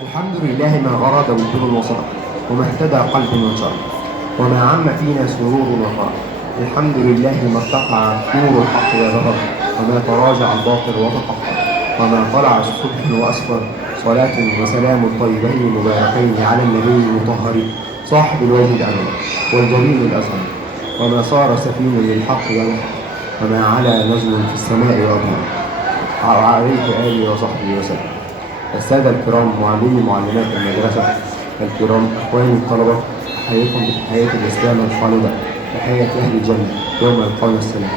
الحمد لله ما غرد وجود وصدق، وما اهتدى قلب وانشرح، وما عم فينا سرور وفرح. الحمد لله ما ارتفع نور الحق وظهر، وما تراجع الباطل وتطهر، وما طلع الصبح وأسفر. صلاة وسلام طيبين مباركين على النبي المطهر صاحب الوجه الأنور والجميل الأزهر، وما صار سفين للحق ينحر، وما علا نجم في السماء وأبهر. وعليه آله وصحبه وسلم. السادة الكرام معلمي معلمات المدرسة الكرام، أخواني الطلبة، أحييكم بتحية الإسلام الخالدة، تحية أهل الجنة يوم يلقون السلام.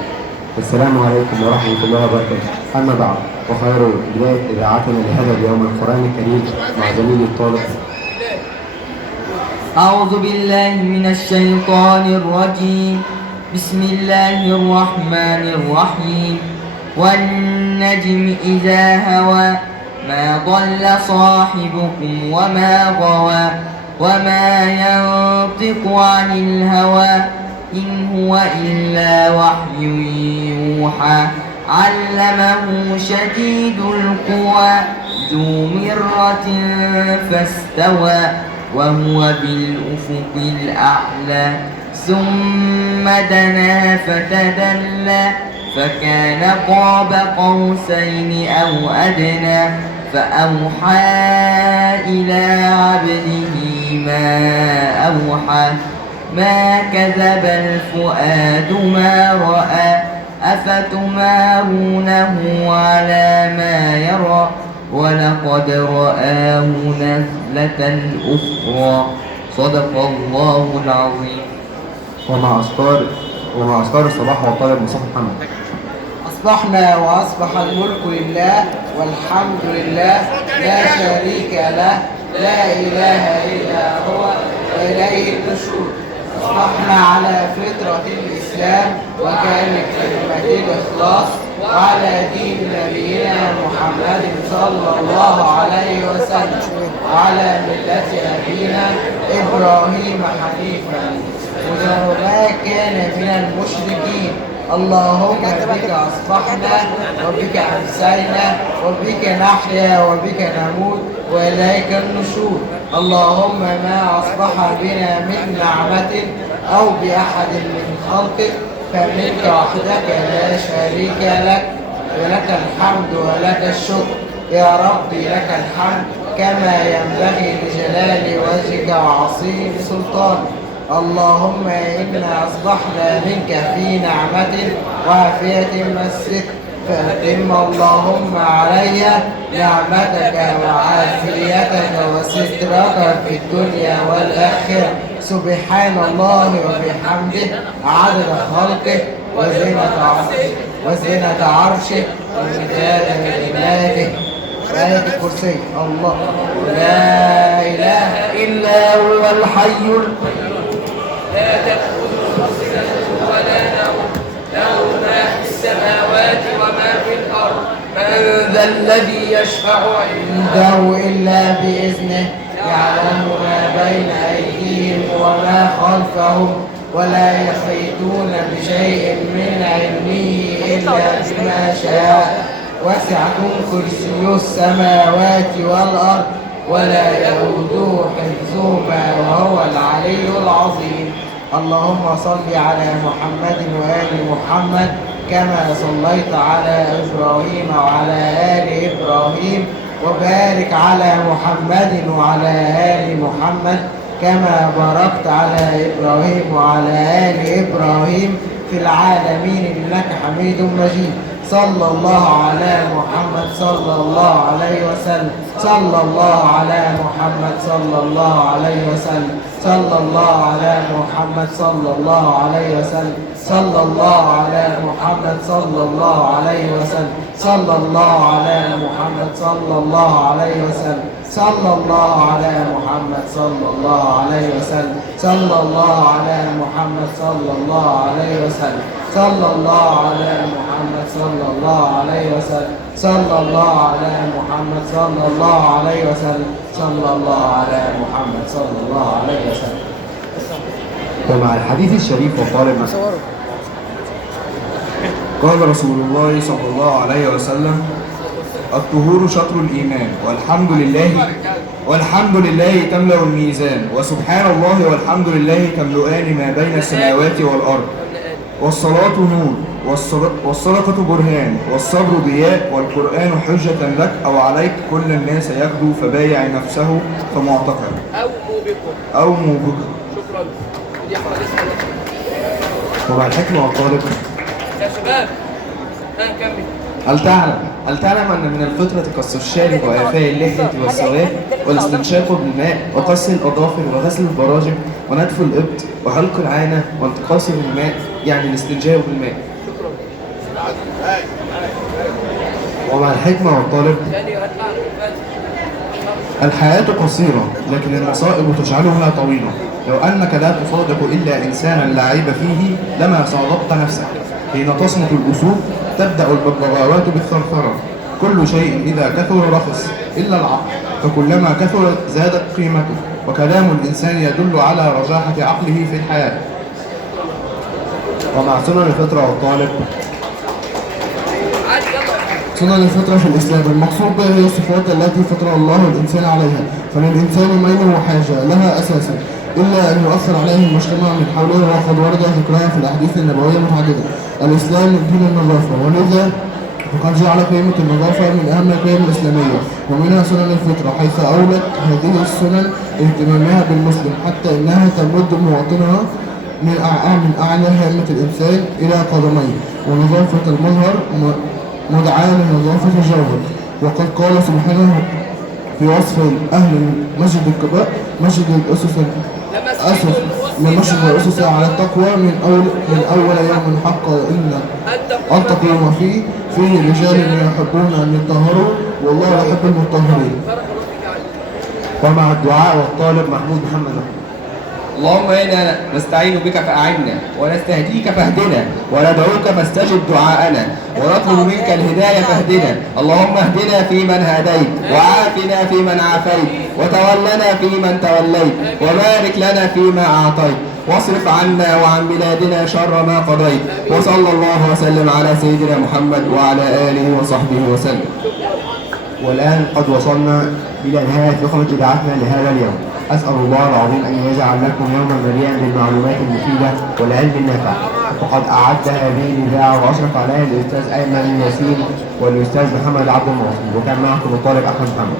السلام عليكم ورحمة الله وبركاته. أما بعد، وخير بداية إذاعتنا لهذا اليوم القرآن الكريم مع زميلي الطالب. أعوذ بالله من الشيطان الرجيم. بسم الله الرحمن الرحيم. والنجم إذا هوى ما ضل صاحبكم وما غوى وما ينطق عن الهوى إن هو إلا وحي يوحى. علمه شديد القوى ذو مرة فاستوى وهو بالأفق الأعلى. ثم دنا فتدلى فكان قاب قوسين أو أدنى فأوحى إلى عبده ما أوحى. ما كذب الفؤاد ما رأى أفتمارونه على ما يرى ولقد رآه نزلة أخرى. صدق الله العظيم. ومع أذكار الصباح والطالب مصطفى محمد. أصبحنا وأصبح الملك لله والحمد لله لا شريك له لا إله إلا هو وإليه النشور. أصبحنا على فطرة الإسلام وكانت كلمة الإخلاص وعلى دين نبينا محمد صلى الله عليه وسلم وعلى ملة أبينا إبراهيم حنيفا وما كان من المشركين. اللهم بك أصبحنا وبك أمسينا وبك نحيا وبك نموت وإليك النشور. اللهم ما أصبح بنا من نعمة أو بأحد من خلقك فمنك وحدك لا شريك لك، ولك الحمد ولك الشكر يا ربي. لك الحمد كما ينبغي لجلال وجهك وعظيم سلطانك. اللهم إنا أصبحنا منك في نعمة وعافية مسك فأتم اللهم علي نعمتك وعافيتك وسترك في الدنيا والآخرة. سبحان الله وبحمده عدد خلقه وزنة عرشه ومداد كلماته. آية الكرسي. الله لا إله إلا هو الحي لا تأخذه سنة ولا نوم له ما في السماوات وما في الأرض. من ذا الذي يشفع عنده إلا بإذنه. يعلم ما بين أيديهم وما خلفهم ولا يحيطون بشيء من علمه إلا بما شاء. وسع كرسيه السماوات والأرض ولا يؤوده حفظهما وهو العلي العظيم. اللهم صل على محمد وآل محمد كما صليت على إبراهيم وعلى آل إبراهيم، وبارك على محمد وعلى آل محمد كما باركت على إبراهيم وعلى آل إبراهيم في العالمين إنك حميد مجيد. صلى الله على محمد صلى الله عليه وسلم. صلى الله على محمد صلى الله عليه وسلم. صلى الله على محمد صلى الله عليه وسلم. صلى الله على محمد صلى الله عليه وسلم. صلى الله على محمد صلى الله عليه وسلم. صلى الله على محمد صلى الله عليه وسلم. صلى الله على محمد صلى الله عليه وسلم. صلى الله على محمد صلى الله عليه وسلم. صلى الله على محمد صلى الله عليه وسلم. صلى الله على محمد صلى الله عليه وسلم. ومع الحديث الشريف وطالب مسعود. قال رسول الله صلى الله عليه وسلم: الطهور شطر الإيمان والحمد لله والحمد لله تملأ الميزان، وسبحان الله والحمد لله تملؤان ما بين السماوات والأرض. والصلاة نور، والصدقة برهان، والصبر ضياء، والقرآن حجة لك أو عليك. كل الناس يغدو فبايع نفسه فمعتقل أو موبقة. شكرا. دي حوادث. ومع الحكمة والطالب. يا شباب هنكمل. هل تعلم أن من الفطرة قص الشارب وإعفاء اللحية والسواك والاستنشاق بالماء وقص الأظافر وغسل البراجم ونتف الإبط وحلق العانة وانتقاص الماء، يعني الاستنجاء بالماء. ومع الحكمة والطالب. الحياة قصيرة لكن المصائب تجعلها طويلة. لو أنك لا تصادق إلا إنسانا لا عيب فيه لما صادقت نفسك. حين تصمت الأسود تبدأ الببغاوات بالثرثرة. كل شيء إذا كثر رخص إلا العقل، فكلما كثر زادت قيمته. وكلام الإنسان يدل على رجاحة عقله في الحياة. ومع سنن الفطرة والطالب. سنن الفطرة في الإسلام المقصود بها هي الصفات التي فطر الله الإنسان عليها، فللإنسان ميل وحاجة لها أساسا إلا أن يؤثر عليه المجتمع من حوله، وقد ورد ذكرها في الأحاديث النبوية متعددة. الإسلام دين النظافة، ولذا فقد جعل قيمة النظافة من أهم القيم الإسلامية، ومنها سنن الفطرة، حيث أولت هذه السنن اهتمامها بالمسلم حتى إنها تمد مواطنها من أعلى هامة الإنسان إلى قدميه. ونظافة المظهر مدعاة لنظافة الجوهر. وقد قال سبحانه في وصف أهل مسجد القباء: مسجد الأسس على التقوى من أول يوم حق إن أن تقوم فيه رجال يحبون أن يطهروا والله يحب المطهرين. ومع الدعاء والطالب محمود محمد. اللهم إنا نستعين بك فأعنا، ونستهديك فاهدنا، وندعوك فاستجب دعاءنا، ونطلب منك الهداية فاهدنا. اللهم اهدنا فيمن هديت، وعافنا فيمن عافيت، وتولنا فيمن توليت، وبارك لنا فيما أعطيت، واصرف عنا وعن بلادنا شر ما قضيت. وصلى الله وسلم على سيدنا محمد وعلى آله وصحبه وسلم. والآن قد وصلنا إلى نهاية فقرة إذاعتنا لهذا اليوم. أسأل الله العظيم أن يجعل لكم يوما مليئا بالمعلومات المفيدة والعلم النافع. وقد أعد هذه الإذاعة وأشرف عليها الأستاذ أيمن ياسين والأستاذ محمد عبد المواصل، وكان معكم الطالب أحمد محمد.